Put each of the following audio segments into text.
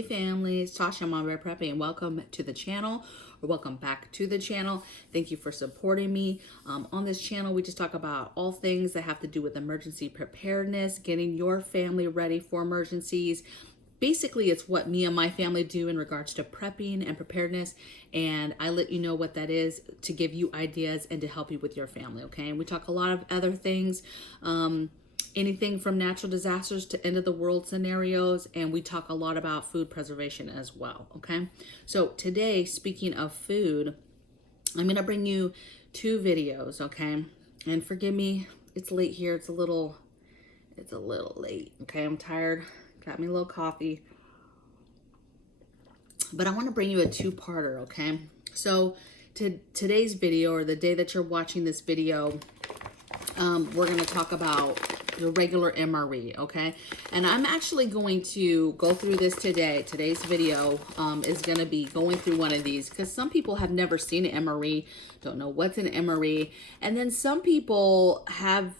Hey family, it's Tasha, I'm on Red Prepping, and welcome to the channel, or welcome back to the channel. Thank you for supporting me. On this channel, we just talk about all things that have to do with emergency preparedness, getting your family ready for emergencies. Basically, it's what me and my family do in regards to prepping and preparedness, and I let you know what that is to give you ideas and to help you with your family, okay? And we talk a lot of other things, anything from natural disasters to end of the world scenarios, and we talk a lot about food preservation as well, okay? So today, speaking of food, I'm gonna bring you two videos, okay? And forgive me, it's late here, it's a little late, okay? I'm tired, got me a little coffee, but I wanna bring you a two-parter, okay? So today's video, or the day that you're watching this video, we're gonna talk about your regular MRE, okay? And I'm actually going to go through this today. Today's video is gonna be going through one of these because some people have never seen an MRE, don't know what's an MRE, and then some people have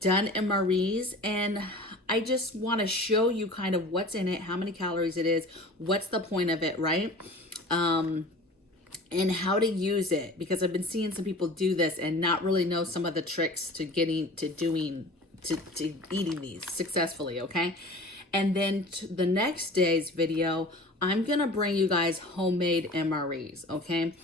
done MREs, and I just wanna show you kind of what's in it, how many calories it is, what's the point of it, right? And how to use it, because I've been seeing some people do this and not really know some of the tricks to getting to doing to eating these successfully, okay? And then the next day's video, I'm gonna bring you guys homemade MREs, okay?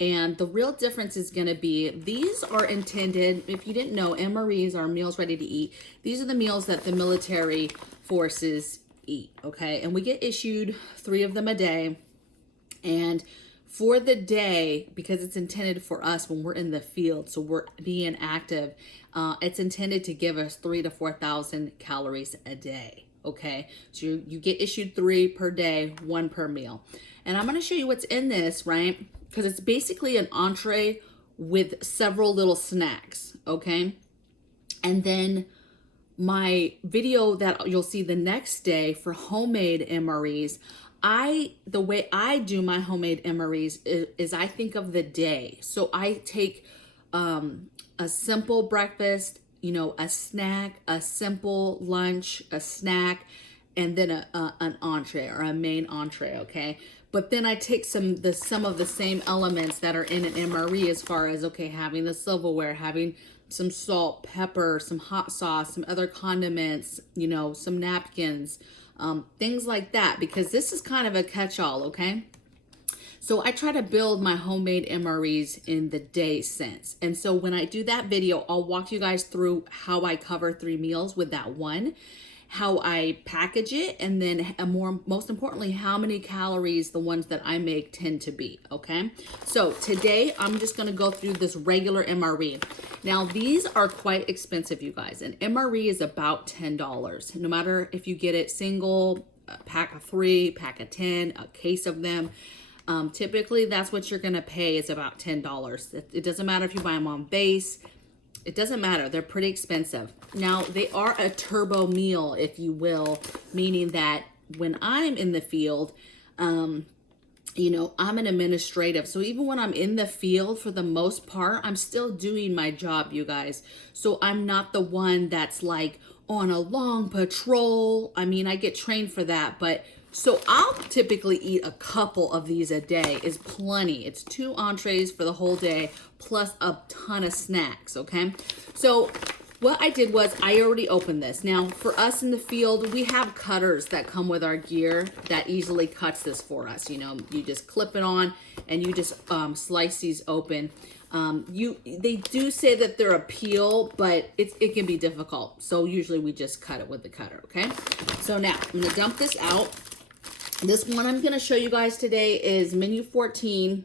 And the real difference is gonna be, these are intended, if you didn't know, MREs are meals ready to eat. These are the meals that the military forces eat, okay? And we get issued 3 of them a day. And for the day, because it's intended for us when we're in the field, so we're being active, it's intended to give us 3,000 to 4,000 calories a day, okay? So you get issued 3 per day, 1 per meal. And I'm gonna show you what's in this, right? Because it's basically an entree with several little snacks, okay? And then my video that you'll see the next day for homemade MREs, the way I do my homemade MREs is I think of the day. So I take a simple breakfast, you know, a snack, a simple lunch, a snack, and then an entree or a main entree, okay? But then I take some of the same elements that are in an MRE, as far as, okay, having the silverware, having some salt, pepper, some hot sauce, some other condiments, you know, some napkins, things like that, because this is kind of a catch-all, okay? So I try to build my homemade MREs in the day sense. And so when I do that video, I'll walk you guys through how I cover 3 meals with that one, how I package it, and then most importantly, how many calories the ones that I make tend to be, okay? So today, I'm just gonna go through this regular MRE. Now, these are quite expensive, you guys. An MRE is about $10. No matter if you get it single, a pack of 3, pack of 10, a case of them, typically that's what you're gonna pay, is about $10. It doesn't matter if you buy them on base, it doesn't matter, they're pretty expensive. Now, they are a turbo meal, if you will, meaning that when I'm in the field, you know, I'm an administrative. So even when I'm in the field, for the most part, I'm still doing my job, you guys. So I'm not the one that's like on a long patrol. I mean, I get trained for that, but so I'll typically eat a couple of these a day is plenty. It's 2 entrees for the whole day, plus a ton of snacks, okay? So what I did was I already opened this. Now, for us in the field, we have cutters that come with our gear that easily cuts this for us. You know, you just clip it on and you just slice these open. They do say that they're a peel, but it can be difficult. So usually we just cut it with the cutter, okay? So now I'm gonna dump this out. This one I'm gonna show you guys today is menu 14.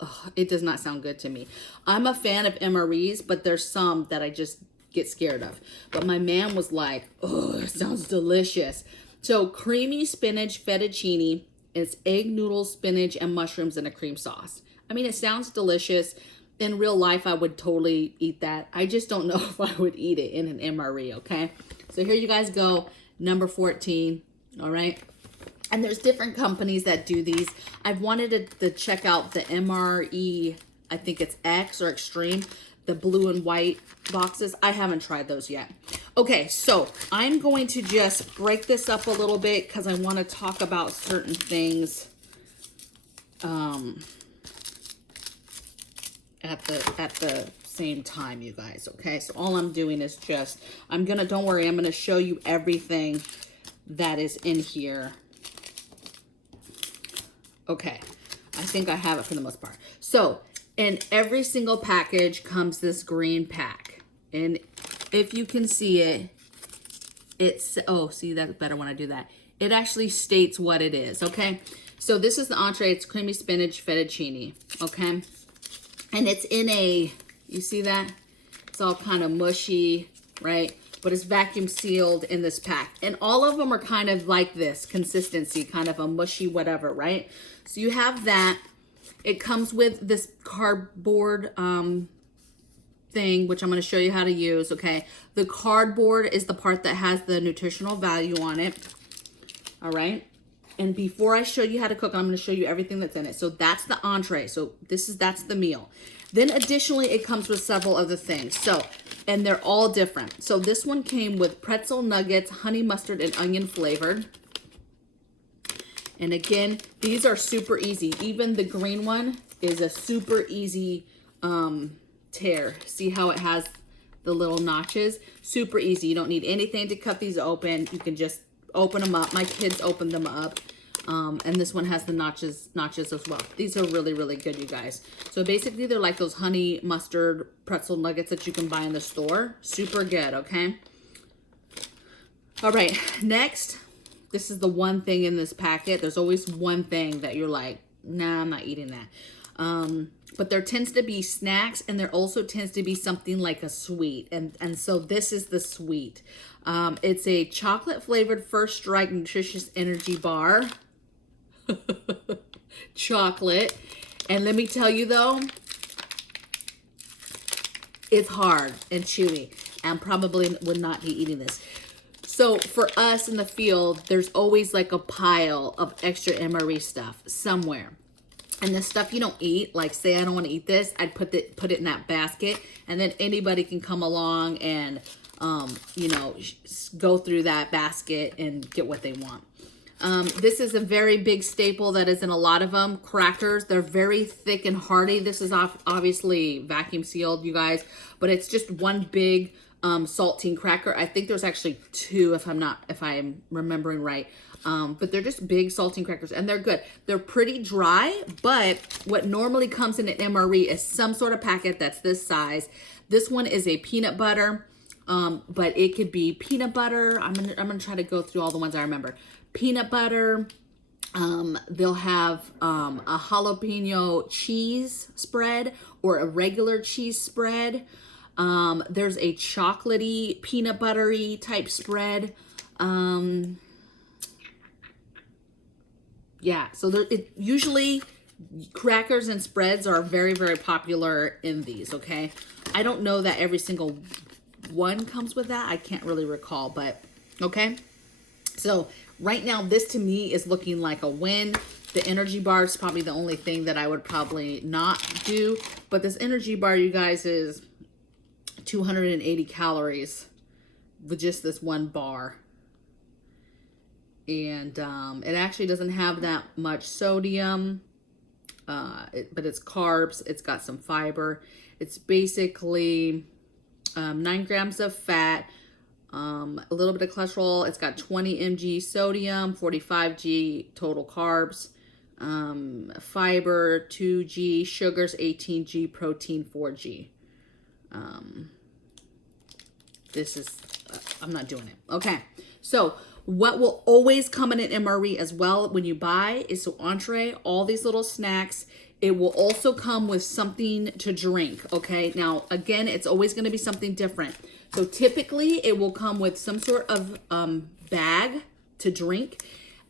Ugh, it does not sound good to me. I'm a fan of MREs, but there's some that I just get scared of. But my man was like, oh, it sounds delicious. So creamy spinach fettuccine. It's egg noodles, spinach, and mushrooms in a cream sauce. I mean, it sounds delicious. In real life, I would totally eat that. I just don't know if I would eat it in an MRE, okay? So here you guys go, number 14, all right? And there's different companies that do these. I've wanted to check out the MRE, I think it's X or Extreme, the blue and white boxes. I haven't tried those yet. Okay, so I'm going to just break this up a little bit because I want to talk about certain things at the same time, you guys. Okay, so all I'm doing is just, don't worry, I'm gonna show you everything that is in here. Okay, I think I have it for the most part. So in every single package comes this green pack, and if you can see it, it's, oh, see, that's better when I do that. It actually states what it is, okay? So this is the entree. It's creamy spinach fettuccine, okay? And it's in a, you see that? It's all kind of mushy, right? But it's vacuum sealed in this pack. And all of them are kind of like this consistency, kind of a mushy whatever, right? So you have that. It comes with this cardboard thing, which I'm going to show you how to use, okay? The cardboard is the part that has the nutritional value on it, all right? And before I show you how to cook, I'm going to show you everything that's in it. So that's the entree. So that's the meal. Then additionally, it comes with several other things. So, and they're all different. So this one came with pretzel nuggets, honey mustard, and onion flavored. And again, these are super easy. Even the green one is a super easy tear. See how it has the little notches? Super easy. You don't need anything to cut these open. You can just open them up. My kids opened them up. And this one has the notches as well. These are really, really good, you guys. So basically they're like those honey mustard pretzel nuggets that you can buy in the store. Super good, okay? All right, next, this is the one thing in this packet. There's always one thing that you're like, nah, I'm not eating that. But there tends to be snacks, and there also tends to be something like a sweet. And so this is the sweet. It's a chocolate flavored First Strike nutritious energy bar. Chocolate. And let me tell you though, it's hard and chewy, and probably would not be eating this. So for us in the field, there's always like a pile of extra MRE stuff somewhere. And the stuff you don't eat, like say I don't want to eat this, I'd put it in that basket, and then anybody can come along and you know, go through that basket and get what they want. This is a very big staple that is in a lot of them. Crackers, they're very thick and hearty. This is obviously vacuum sealed, you guys, but it's just one big saltine cracker. I think there's actually two if I'm remembering right. But they're just big saltine crackers, and they're good. They're pretty dry, but what normally comes in an MRE is some sort of packet that's this size. This one is a peanut butter, but it could be peanut butter. I'm gonna try to go through all the ones I remember. Peanut butter. They'll have a jalapeno cheese spread or a regular cheese spread. There's a chocolatey, peanut buttery type spread. Yeah, so usually crackers and spreads are very, very popular in these, okay? I don't know that every single one comes with that. I can't really recall, but okay. So right now, this to me is looking like a win. The energy bar is probably the only thing that I would probably not do, but this energy bar, you guys, is 280 calories with just this one bar. And it actually doesn't have that much sodium, but it's carbs. It's got some fiber. It's basically 9 grams of fat, a little bit of cholesterol. It's got 20 mg sodium, 45 g total carbs, fiber 2 g, sugars 18 g, protein 4 g. This is, I'm not doing it. Okay, so what will always come in an MRE as well when you buy is so entree, all these little snacks. It will also come with something to drink, okay? Now, again, it's always going to be something different. So typically, it will come with some sort of bag to drink.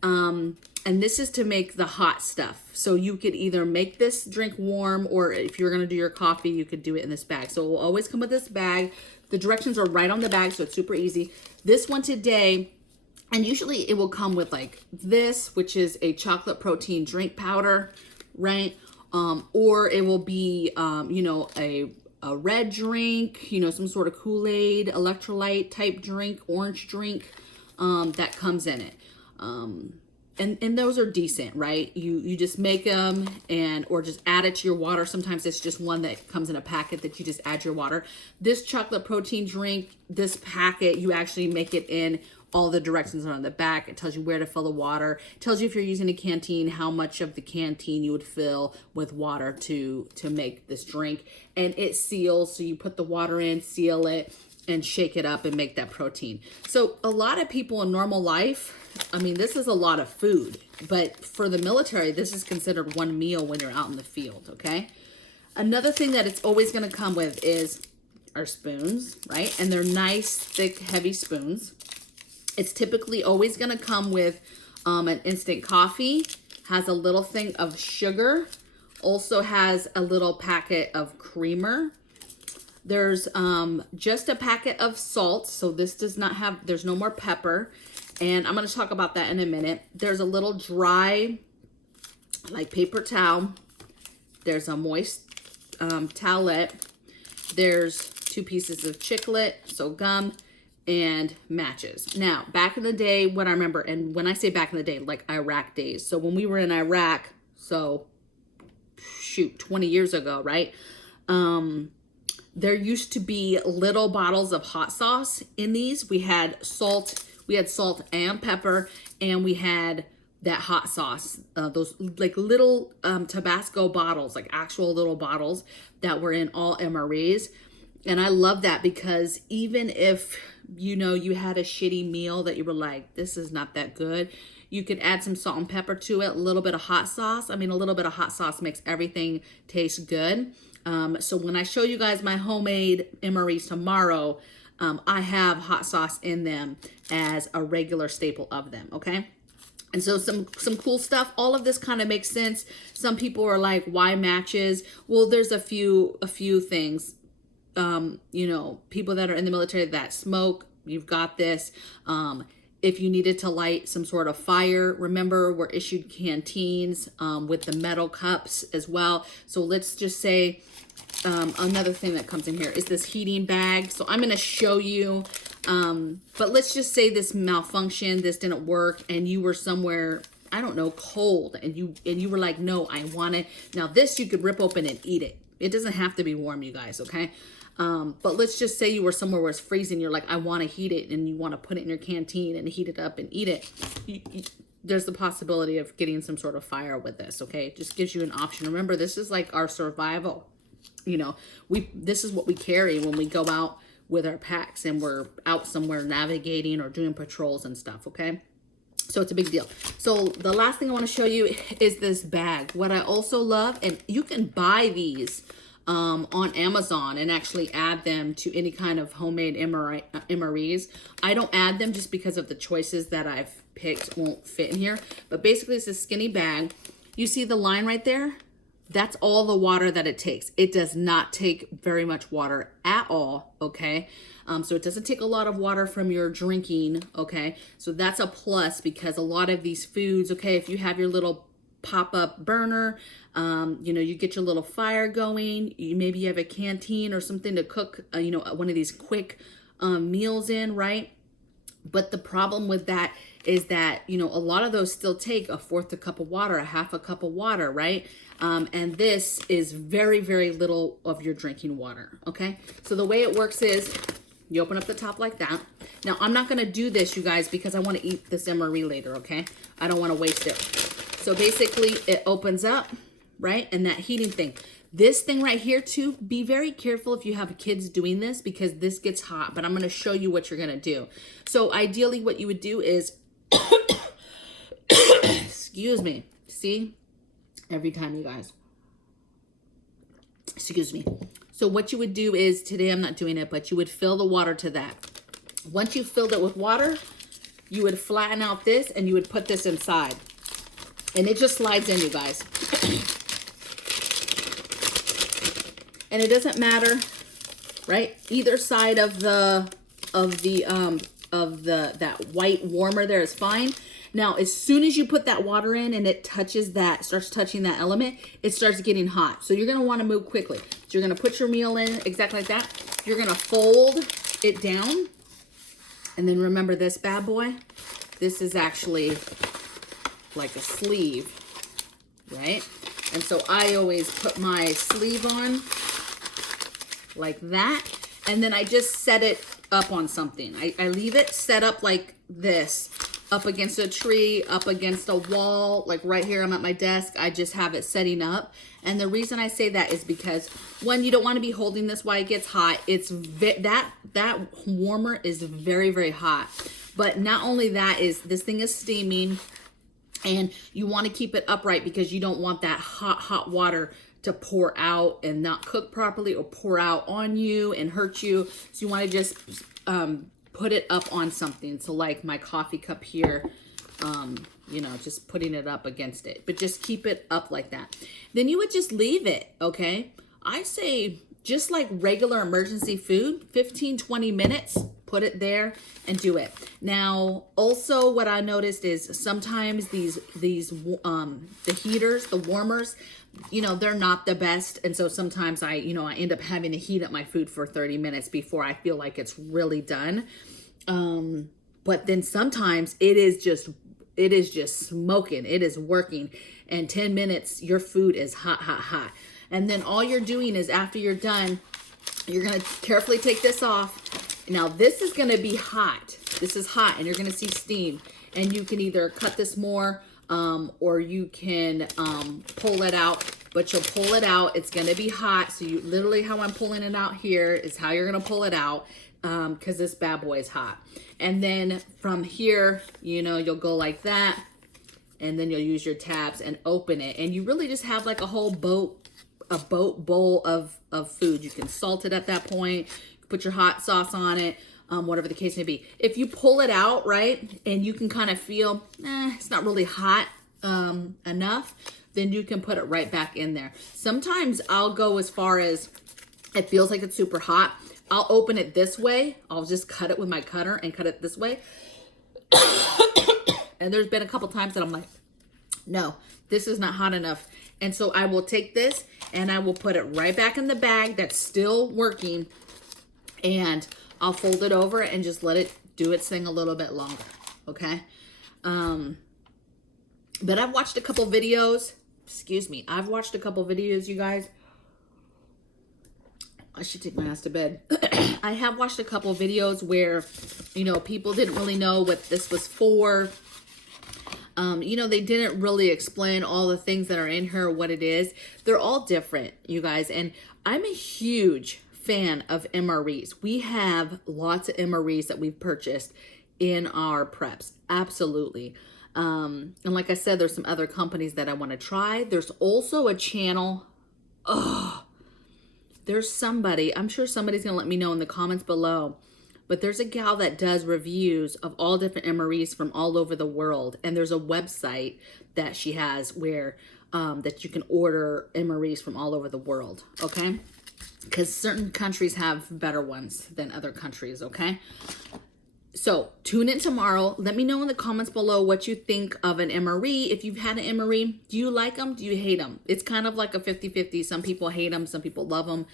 And this is to make the hot stuff. So you could either make this drink warm, or if you're going to do your coffee, you could do it in this bag. So it will always come with this bag. The directions are right on the bag, so it's super easy. This one today, and usually it will come with like this, which is a chocolate protein drink powder, right? Or it will be, you know, a a red drink, you know, some sort of Kool-Aid, electrolyte type drink, orange drink, that comes in it. And those are decent, right? You just make them or just add it to your water. Sometimes it's just one that comes in a packet that you just add your water. This chocolate protein drink, this packet, you actually make it in. All the directions are on the back. It tells you where to fill the water. It tells you if you're using a canteen, how much of the canteen you would fill with water to make this drink. And it seals, so you put the water in, seal it, and shake it up and make that protein. So a lot of people in normal life, I mean, this is a lot of food, but for the military, this is considered one meal when you're out in the field, okay? Another thing that it's always gonna come with is our spoons, right? And they're nice, thick, heavy spoons. It's typically always gonna come with an instant coffee, has a little thing of sugar, also has a little packet of creamer. There's just a packet of salt, so this does not have, there's no more pepper, and I'm gonna talk about that in a minute. There's a little dry, like paper towel. There's a moist towelette. There's 2 pieces of chiclet, so gum, and matches. Now, back in the day, what I remember, and when I say back in the day, like Iraq days. So when we were in Iraq, so shoot, 20 years ago, right? There used to be little bottles of hot sauce in these. We had salt and pepper, and we had that hot sauce, those like little Tabasco bottles, like actual little bottles that were in all MREs. And I love that because even if, you know, you had a shitty meal that you were like, this is not that good, you could add some salt and pepper to it, a little bit of hot sauce. I mean, a little bit of hot sauce makes everything taste good. So when I show you guys my homemade MREs tomorrow, I have hot sauce in them as a regular staple of them, okay? And so some cool stuff. All of this kind of makes sense. Some people are like, why matches? Well, there's a few things. You know, people that are in the military that smoke, you've got this. If you needed to light some sort of fire, remember we're issued canteens with the metal cups as well. So let's just say another thing that comes in here is this heating bag. So I'm going to show you, but let's just say this malfunctioned, this didn't work, and you were somewhere, I don't know, cold, and you were like, no, I want it. Now this you could rip open and eat it. It doesn't have to be warm, you guys, okay? But let's just say you were somewhere where it's freezing. You're like, I want to heat it, and you want to put it in your canteen and heat it up and eat it. There's the possibility of getting some sort of fire with this, okay? It just gives you an option. Remember, this is like our survival. You know, this is what we carry when we go out with our packs and we're out somewhere navigating or doing patrols and stuff, okay? So it's a big deal. So the last thing I want to show you is this bag. What I also love, and you can buy these on Amazon and actually add them to any kind of homemade MREs. I don't add them just because of the choices that I've picked won't fit in here. But basically it's a skinny bag. You see the line right there? That's all the water that it takes. It does not take very much water at all, okay? So it doesn't take a lot of water from your drinking, okay? So that's a plus because a lot of these foods, okay, if you have your little pop-up burner, you know, you get your little fire going, maybe you have a canteen or something to cook, you know, one of these quick meals in, right? But the problem with that is that, you know, a lot of those still take a fourth a cup of water, a half a cup of water, right? And this is very, very little of your drinking water, okay? So the way it works is you open up the top like that. Now, I'm not gonna do this, you guys, because I wanna eat this MRE later, okay? I don't wanna waste it. So basically it opens up, right? And that heating thing. This thing right here too, be very careful if you have kids doing this because this gets hot, but I'm gonna show you what you're gonna do. So ideally what you would do is, excuse me, see? Every time, you guys. Excuse me. So what you would do is, today I'm not doing it, but you would fill the water to that. Once you filled it with water, you would flatten out this and you would put this inside. And it just slides in, you guys. And it doesn't matter, right? Either side of that white warmer there is fine. Now, as soon as you put that water in and it touches that, starts touching that element, it starts getting hot. So you're gonna wanna move quickly. you're gonna put your meal in exactly like that. You're gonna fold it down. And then remember this bad boy? This is actually like a sleeve, right? And so I always put my sleeve on like that. And then I just set it up on something. I leave it set up like this, up against a tree, up against a wall, like right here, I'm at my desk. I just have it setting up. And the reason I say that is because, one, you don't want to be holding this while it gets hot. It's that warmer is very, very hot. But not only that, is this thing is steaming, and you want to keep it upright because you don't want that hot water to pour out and not cook properly, or pour out on you and hurt you. So you want to just put it up on something. So like my coffee cup here, you know, just putting it up against it, but just keep it up like that. Then you would just leave it, okay? I say just like regular emergency food, 15-20 minutes, put it there and do it. Now, also what I noticed is sometimes the heaters, the warmers, you know, they're not the best. And so sometimes I end up having to heat up my food for 30 minutes before I feel like it's really done. But then sometimes it is just smoking. It is working. And 10 minutes, your food is hot, hot, hot. And then all you're doing is, after you're done, you're going to carefully take this off. Now this is going to be hot. This is hot, and you're going to see steam. And you can either cut this more, or you can pull it out. But you'll pull it out. It's going to be hot. So you literally, how I'm pulling it out here is how you're going to pull it out, because this bad boy is hot. And then from here, you know, you'll go like that, and then you'll use your tabs and open it. And you really just have like a whole bowl of food. You can salt it at that point, put your hot sauce on it, whatever the case may be. If you pull it out, right, and you can kind of feel, it's not really hot enough, then you can put it right back in there. Sometimes I'll go as far as, it feels like it's super hot, I'll open it this way. I'll just cut it with my cutter and cut it this way. And there's been a couple times that I'm like, no, this is not hot enough. And so I will take this and I will put it right back in the bag that's still working, and I'll fold it over and just let it do its thing a little bit longer, okay? But I've watched a couple videos, I've watched a couple videos, you guys. I should take my ass to bed. I have watched a couple videos where, you know, people didn't really know what this was for. You know, they didn't really explain all the things that are in here, what it is. They're all different, you guys. And I'm a huge fan of MREs. We have lots of MREs that we've purchased in our preps. Absolutely. And like I said, there's some other companies that I want to try. There's also a channel. There's somebody, I'm sure somebody's going to let me know in the comments below, but there's a gal that does reviews of all different MREs from all over the world. And there's a website that she has where, that you can order MREs from all over the world. Okay. Because certain countries have better ones than other countries. Okay. So tune in tomorrow. Let me know in the comments below what you think of an MRE. If you've had an MRE, do you like them? Do you hate them? It's kind of like a 50-50. Some people hate them. Some people love them.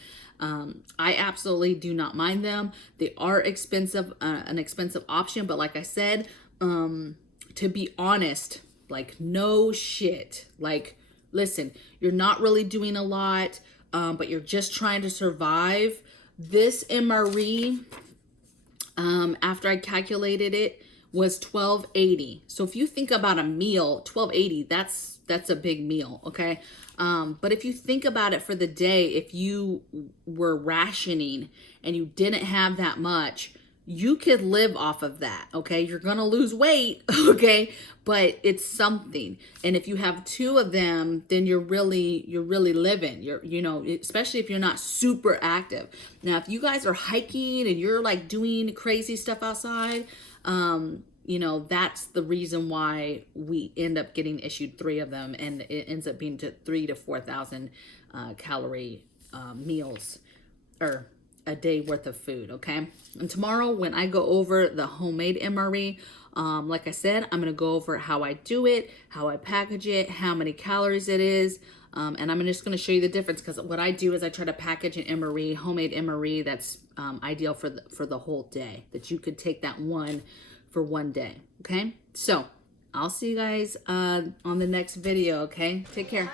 I absolutely do not mind them. They are expensive, an expensive option. But like I said, to be honest, like no shit. Like, listen, you're not really doing a lot, but you're just trying to survive. This MRE, after I calculated it, was $12.80. So if you think about a meal, $12.80, that's a big meal, okay? But if you think about it for the day, if you were rationing and you didn't have that much, you could live off of that, okay? You're gonna lose weight, okay? But it's something. And if you have two of them, then you're really living. You know, especially if you're not super active. Now, if you guys are hiking and you're like doing crazy stuff outside, you know, that's the reason why we end up getting issued 3 of them, and it ends up being to 3,000 to 4,000 calorie meals, or a day worth of food, okay? And tomorrow when I go over the homemade MRE, like I said, I'm gonna go over how I do it, how I package it, how many calories it is, And I'm just going to show you the difference, because what I do is I try to package an MRE, homemade MRE that's ideal for the whole day, that you could take that one for one day. Okay, so I'll see you guys on the next video. Okay, take care.